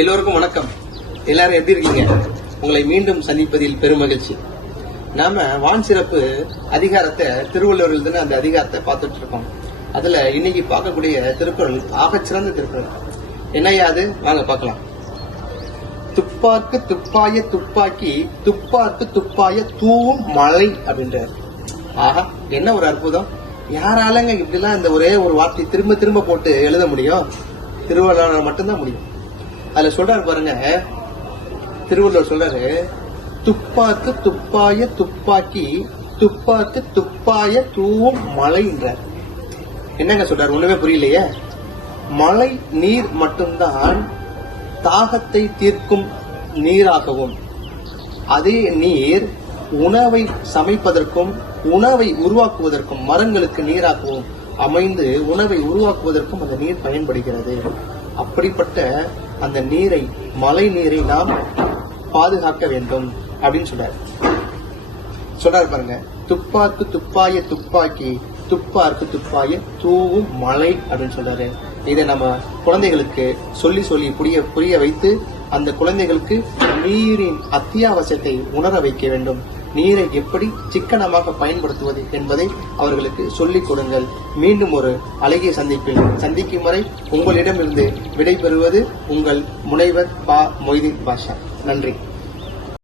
எல்லோருக்கும் வணக்கம். எல்லாரும் எப்படி இருக்கீங்க? உங்களை மீண்டும் சந்திப்பதில் பெருமகிழ்ச்சி நாம வான் சிறப்பு அதிகாரத்தை திருவள்ளுவர் அந்த அதிகாரத்தை பார்த்துட்டு இருக்கோம். அதுல இன்னைக்கு பார்க்கக்கூடிய திருக்குறள் ஆகச்சிறந்த திருக்குறள். என்னையா அது? வாங்க பார்க்கலாம். துப்பாக்கு துப்பாய துப்பாக்கி துப்பாக்கு துப்பாய தூவும் மழை அப்படின்றார். ஆஹா என்ன ஒரு அற்புதம். யாராலங்க இப்படிலாம் இந்த ஒரே ஒரு வார்த்தை திரும்ப திரும்ப போட்டு எழுத முடியும்? திருவள்ளுவர் மட்டும்தான் முடியும். அதுல சொல்றாரு பாருங்க. திருவள்ளுவர் சொல்றாரு துப்பாக்கு துப்பாய துப்பாக்கி துப்பாக்கு துப்பாய தூவும் மழைன்றார் என்னங்க சொல்றாரு? ஒண்ணுமே புரியலையே. மழை நீர் மட்டும்தான் தாகத்தை தீர்க்கும் நீராகவும் அதே நீர் உணவை சமைப்பதற்கும் உணவை உருவாக்குவதற்கும் மரங்களுக்கு நீராகவும் அமைந்து உணவை உருவாக்குவதற்கும் அந்த நீர் பயன்படுகிறது. அப்படிப்பட்ட அந்த நீரை மழை நீரை நாம் பாதுகாக்க வேண்டும் அப்படின்னு சொல்றாரு. சொல்றாரு பாருங்க துப்பாக்கு துப்பாய துப்பாக்கி துப்பார்க்கு துப்பாய தூவும் மழை அப்படின்னு சொல்றாரு. இதை நம்ம குழந்தைகளுக்கு சொல்லி சொல்லி புரிய புரிய வைத்து அந்த குழந்தைகளுக்கு நீரின் அத்தியாவசியத்தை உணர வைக்க வேண்டும். நீரை எப்படி சிக்கனமாக பயன்படுத்துவது என்பதை அவர்களுக்கு சொல்லிக் கொடுங்கள். மீண்டும் ஒரு அழகிய சந்திப்பில் சந்திக்கும் வரை உங்களிடமிருந்து விடைபெறுவது உங்கள் முனைவர் பா மொய்தீன் பாஷா. நன்றி.